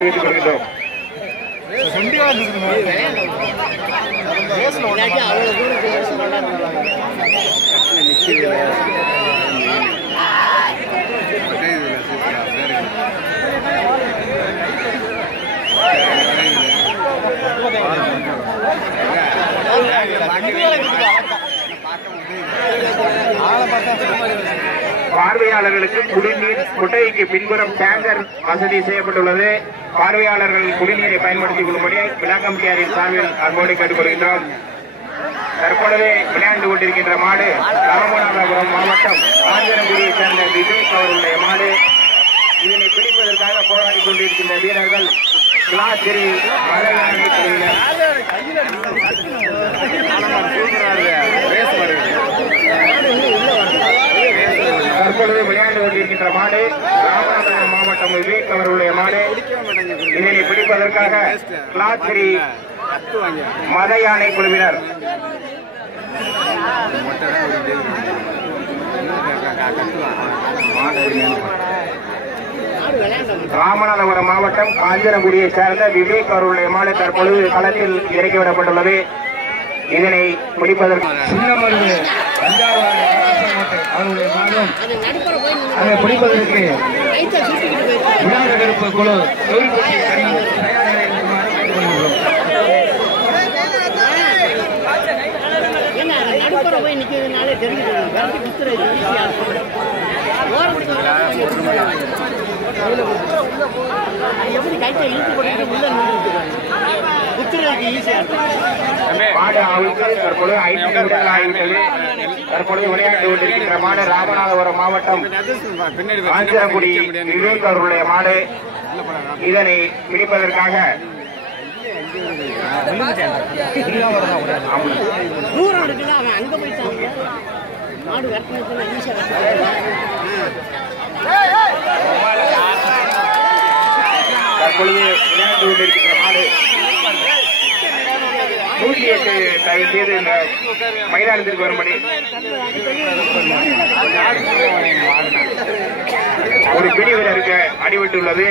தெரிவித்துக் கொள்கின்றோம் இல்லாட்டி அவ்வளவு தூரம் பேசி பார்வையாளர்களுக்கு குடிநீர் குட்டைக்கு பின்புறம் டேங்கர் வசதி செய்யப்பட்டுள்ளது. பார்வையாளர்கள் குடிநீரை பயன்படுத்திக் கொள்ளும்படி விளாக்கம்பியாரின் சார்பில் அன்போடு கேட்டுக்கொள்கின்றோம். தற்பொழுது விளையாண்டு கொண்டிருக்கின்ற மாடு ராமநாதபுரம் மாவட்டம் ஆஞ்சநகுடியைச் சேர்ந்த விவேக் அவருடைய மாடு. இதனை பிடிப்பதற்காக போராடி கொண்டிருக்கின்ற வீரர்கள் கிளாசிரி மலையாளி குழுவினர் தற்பொழுது கொண்டிருக்கின்ற மாடு ராமநாதபுரம் மாவட்டம் விவேக் அவர்களுடைய மாடு. இதனை பிடிப்பதற்காக கிளாத்திரி மத யானை குழுவினர். ராமநாதபுரம் மாவட்டம் காஞ்சனகுடியை சேர்ந்த விவேக் அவர்களுடைய மாடு தற்பொழுது களத்தில் இறக்கிவிடப்பட்டுள்ளது இதனை பிடிப்பதற்கு அவர்களுடைய மாடும் அது பிடிப்பதற்கு லைட்டை சுட்டிக்கிட்டு போயிருக்கு விழாத கருப்பு குழு எப்படி கைத்தை இழுத்து போட்டு உள்ள நின்றுட்டு தற்பொழுது ஐந்து தற்பொழுது விளையாண்டு கொண்டிருக்கின்ற மாடு ராமநாதபுரம் மாவட்டம் ஆஞ்சரங்குடி விவேக் மாடு. இதனை பிடிப்பதற்காக அவன் அங்கே போயிட்டான். மாடு தற்பொழுது விளையாண்டு கொண்டிருக்கின்ற மாடு நூற்றி எட்டு தயவு செய்து இந்த மைதானத்திற்கு வரும்படி ஒரு பிடி வீரருக்கு அடிபட்டுள்ளது.